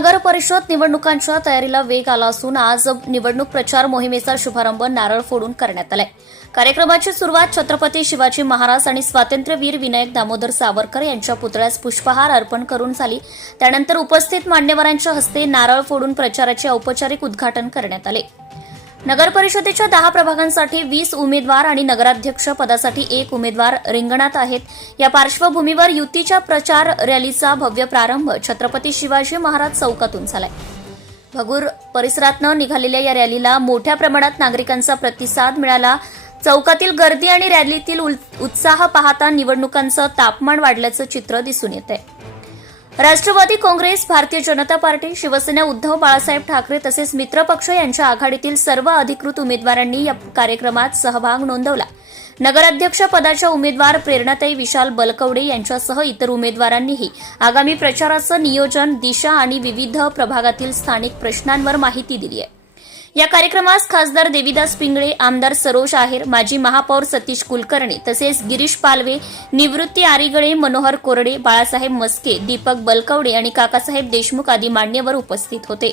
नगर परिषद निवडणुकांच्या तयारीला वेग आला असून आज निवडणूक प्रचार मोहिमेचा शुभारंभ नारळ फोडून करण्यात आलाय। कार्यक्रमाची सुरुवात छत्रपती शिवाजी महाराज आणि स्वातंत्र्यवीर विनायक दामोदर सावरकर यांच्या पुतळ्यास पुष्पहार अर्पण करून झाली। त्यानंतर उपस्थित मान्यवरांच्या हस्ते नारळ फोडून प्रचाराचे औपचारिक उद्घाटन करण्यात आले। नगर परिषदेच्या 10 प्रभागांसाठी 20 उमेदवार आणि नगराध्यक्ष पदासाठी 1 उमेदवार रिंगणात आहेत। या पार्श्वभूमीवर युतीच्या प्रचार रॅलीचा भव्य प्रारंभ छत्रपती शिवाजी महाराज चौकातून झालाय। भगूर परिसरातून निघालेल्या या रॅलीला मोठ्या प्रमाणात नागरिकांचा प्रतिसाद मिळाला। चौकातील गर्दी आणि रॅलीतील उत्साह पाहता निवडणुकांचं तापमान वाढल्याचं चित्र दिसून येतंय। राष्ट्रवादी काँग्रेस, भारतीय जनता पार्टी, शिवसेना, उद्धव बाळासाहेब ठाकरे तसेच मित्रपक्ष यांच्या आघाडीतील सर्व अधिकृत उमेदवारांनी या कार्यक्रमात सहभाग नोंदवला। नगराध्यक्ष पदाच्या उमेदवार प्रेरणाताई विशाल बलकवडे यांच्यासह इतर उमेदवारांनीही आगामी प्रचाराचं नियोजन, दिशा आणि विविध प्रभागातील स्थानिक प्रश्नांवर माहिती दिली आहे। या कार्यक्रमास खासदार देवीदास पिंगळे, आमदार सरोज आहेर, माजी महापौर सतीश कुलकर्णी तसेच गिरीश पालवे, निवृत्ती आरिगळे, मनोहर कोरडे, बाळासाहेब मस्के, दीपक बलकवडे आणि काकासाहेब देशमुख आदी मान्यवर उपस्थित होते।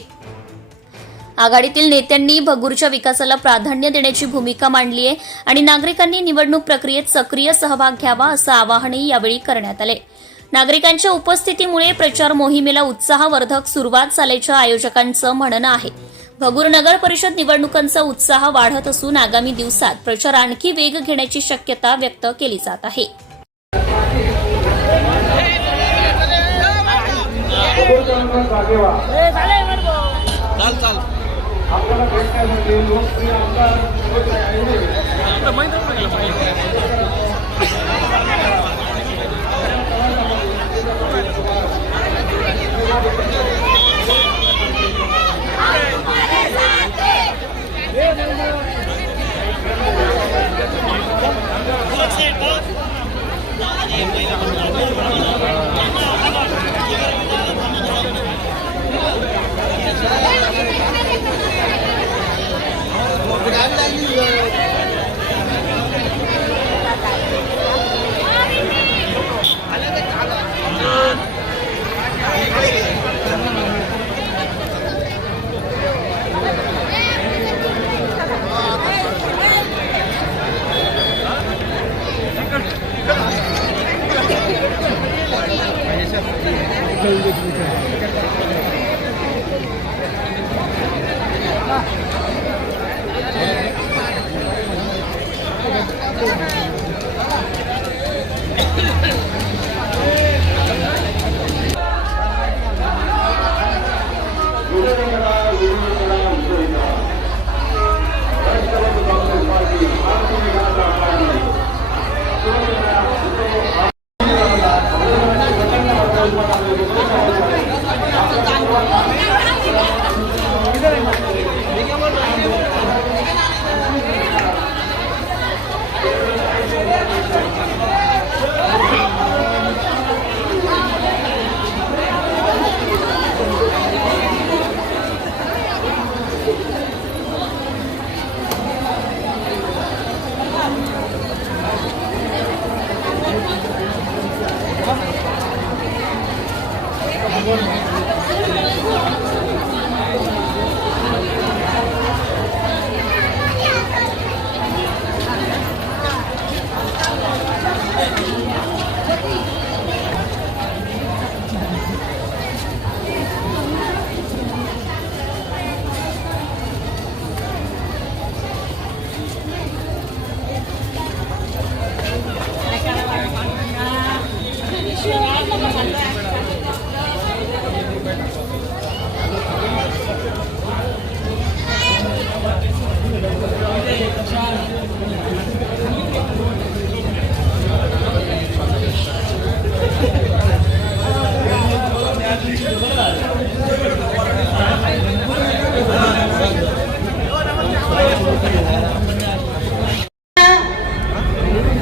आघाडीतील नेत्यांनी भगूरच्या विकासाला प्राधान्य देण्याची भूमिका मांडली आहे आणि नागरिकांनी निवडणूक प्रक्रियेत सक्रिय सहभाग घ्यावा असं आवाहनही यावेळी करण्यात आले। नागरिकांच्या उपस्थितीमुळे प्रचार मोहिमेला उत्साहवर्धक सुरुवात झाल्याचं आयोजकांचं म्हणणं आहे। भगूर नगर परिषद निवडणुकांचा उत्साह वाढत असून आगामी दिवसात प्रचार आणखी वेग घेण्याची शक्यता व्यक्त केली जात आहे।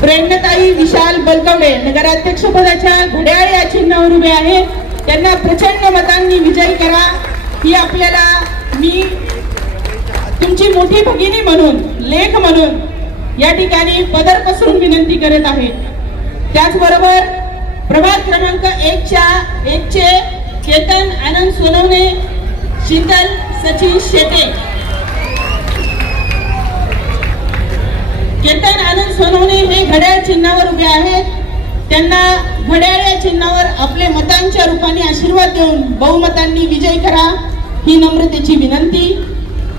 प्रेरणाताई विशाल बलकवडे नगराध्यक्षपदाच्या घड्याळ या चिन्हावर उभे आहेत। त्यांना प्रचंड मतांनी विजयी करा ही आपल्याला मी तुमची मोठी भगिनी म्हणून, लेख म्हणून या ठिकाणी पदर पसरून विनंती करत आहे। त्याचबरोबर प्रभाग क्रमांक 1 चे केतन आनंद सोनवणे, शीतल सचिन शेटे. केतन आनंद सोनवणे हे घड्याळ चिन्हावर उभे आहेत. त्यांना घड्याळ या चिन्हावर आपले मतांच्या रूपाने आशीर्वाद देऊन बहुमतांनी विजयी करा ही नम्रतेची विनंती.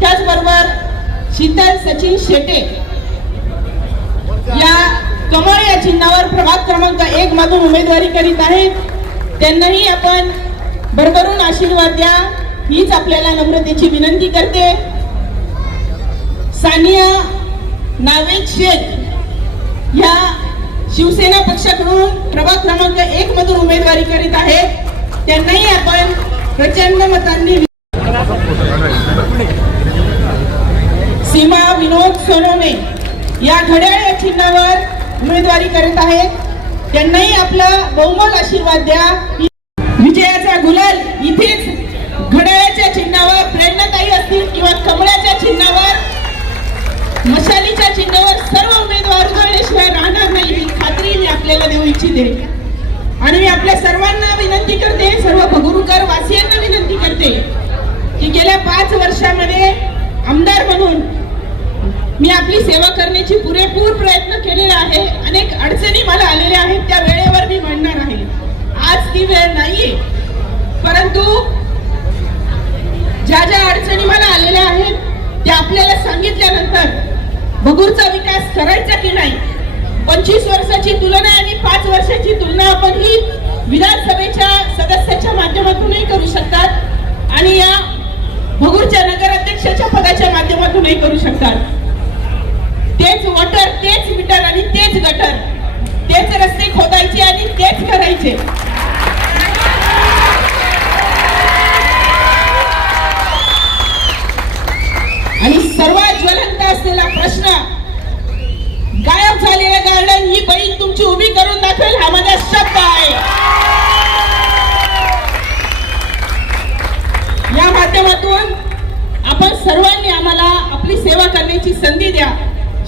त्याचबरोबर शीतल सचिन शेटे या कमळ या चिन्हावर प्रभाग क्रमांक 1 मधून उमेदवारी करीत आहेत. त्यांनाही आपण भरभरून आशीर्वाद द्या हीच आपल्याला नम्रतेची विनंती करते. सानिया नावेद शेख या शिवसेना पक्षाकडून प्रभाग क्रमांक 1 मधून उमेदवारी करीत आहेत. त्यांनाही आपण प्रचंड मतांनी. सीमा विनोद सोनवणे या घड्याळ या चिन्हावर उमेदवारी करत आहेत. त्यांनाही आपला बहुमोल आशीर्वाद द्या. विजयाचा गुलाल इथेच घड्याळाच्या चिन्हावर प्रेरणाताई असतील किंवा कमळाच्या चिन्हावर, मशालीच्या चिन्हावर सर्व उमेदवार उजळल्याशिवाय राहणार नाही ही खात्री मी आपल्याला देऊ इच्छिते. आणि मी आपल्या सर्वांना विनंती करते, सर्व भगुरुकर वासियांना विनंती करते की गेल्या 5 वर्षामध्ये आमदार म्हणून मी आपली सेवा करण्याची पुरेपूर प्रयत्न केलेला आहे. अनेक अडचणी मला आलेल्या आहेत, त्या वेळेवर मी म्हणणार आहे. आज ती वेळ नाहीये, परंतु ज्या ज्या अडचणी मला आलेल्या आहेत त्या आपल्याला सांगितल्यानंतर भगूरचा विकास करायचा की नाही, 25 वर्षाची तुलना आणि 5 वर्षाची तुलना आपण ही विधानसभेच्या सदस्याच्या माध्यमातूनही करू शकतात आणि या भगूरच्या नगराध्यक्षाच्या पदाच्या माध्यमातूनही करू शकतात. तेच वॉटर, तेच मीटर आणि तेच गटर, तेच रस्ते खोदायचे आणि तेच करायचे. आणि सर्वात ज्वलंत असलेला प्रश्न, गायब झालेलं गार्डन ही बहीण तुमची उभी करून दाखवेल हा माझा शब्द आहे. या माध्यमातून आपण सर्वांनी आम्हाला आपली सेवा करण्याची संधी द्या.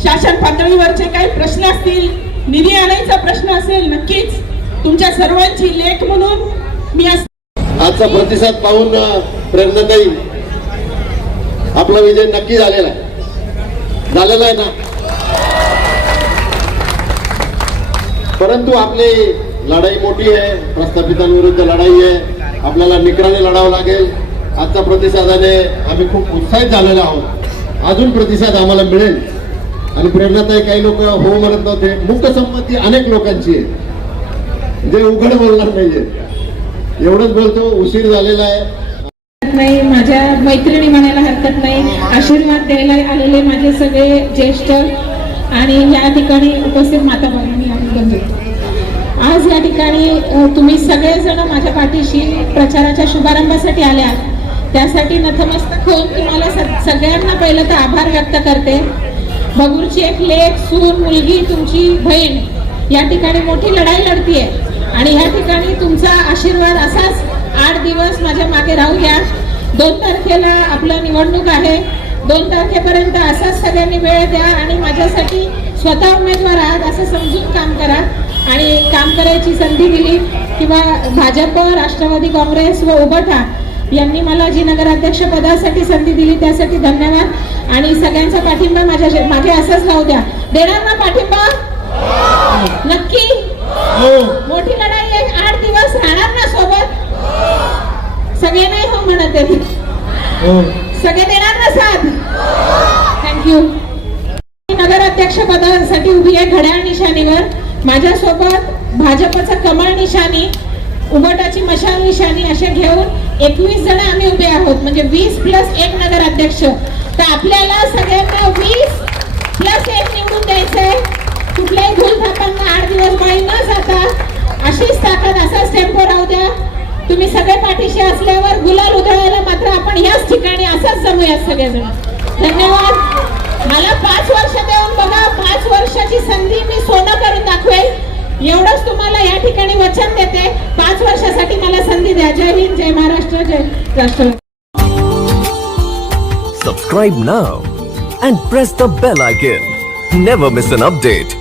शासन पातळीवरचे काही प्रश्न असतील, निधी आणायचा प्रश्न असेल, नक्कीच तुमच्या सर्वांची लेख म्हणून मी आजचा प्रतिसाद पाहून प्रेरणाताई आपला विजय नक्की झालेला आहे ना. परंतु आपली लढाई मोठी आहे, प्रस्थापितांविरुद्ध लढाई आहे, आपल्याला निकराने लढावं लागेल. आजच्या प्रतिसादाने आम्ही खूप उत्साहित झालेलो आहोत. अजून प्रतिसाद आम्हाला मिळेल. आणि प्रेरणाताई काही लोक हो म्हणत नव्हते. मूकसंमती अनेक लोकांची आहे, जे उघड बोलणार नाहीये. एवढंच बोलतो, उशीर झालेला आहे. नाही, माझ्या मैत्रिणी म्हणायला हरकत नाही. आशीर्वाद द्यायला आलेले माझे सगळे ज्येष्ठ आणि या ठिकाणी उपस्थित माता भगिनी आणि बंधू, आज या ठिकाणी तुम्ही सगळेजण माझ्या पाठीशी प्रचाराच्या शुभारंभासाठी आल्या. त्यासाठी नतमस्तक होऊन तुम्हाला सगळ्यांना पहिलं तर आभार व्यक्त करते. भगूरची एक लेक, सून, मुलगी, तुमची बहीण या ठिकाणी मोठी लढाई लढतीये आणि या ठिकाणी तुमचा आशीर्वाद असाच 8 दिवस माझ्या मागे राहू द्या. 2 तारखेला आपलं निवडणूक आहे. 2 तारखेपर्यंत असाच सगळ्यांनी वेळ द्या आणि माझ्यासाठी स्वतः उमेदवार आहात असं समजून काम करा. आणि काम करायची संधी दिली किंवा भाजप, राष्ट्रवादी काँग्रेस व उभटा यांनी मला जी नगराध्यक्ष पदासाठी संधी दिली त्यासाठी धन्यवाद. आणि सगळ्यांचा पाठिंबा माझ्या मागे असाच राहू द्या. देणार ना पाठिंबा? नक्की. मोठी लढाई आहे, 8 दिवस राहणार ना सोबत? सगळे नाही हो म्हणत आहेत, सगळे देणार ना साथ? थँक्यू. नगराध्यक्ष पदासाठी उभी आहे घड्याळ निशाणीवर. माझ्यासोबत भाजपचा कमळ निशाणी, उबटाची मशाल निशाणी असे घेऊन 21 जण आम्ही उभे आहोत. म्हणजे 20+1 नगराध्यक्ष. तर आपल्याला सगळ्यांना 20+1 निवडून द्यायचंय. कुठल्याही भूलथापांना 8 दिवस बळी न जाता अशीच ताकद, असाच टेम्पो राहू द्या. तुम्ही सगळे पाठीशी असल्यावर गुलाल उधळायला मात्र आपण याच ठिकाणी असाच जमूयात सगळेजण. धन्यवाद. मला 5 वर्ष देऊन बघा, 5 वर्षाची संधी मी सोनं करून दाखवेल. एवढंच तुम्हाला या ठिकाणी वचन देते. 5 वर्षासाठी मला संधी द्या. जय हिंद, जय महाराष्ट्र, जय राष्ट्र. Subscribe now and press the bell icon. Never miss an update.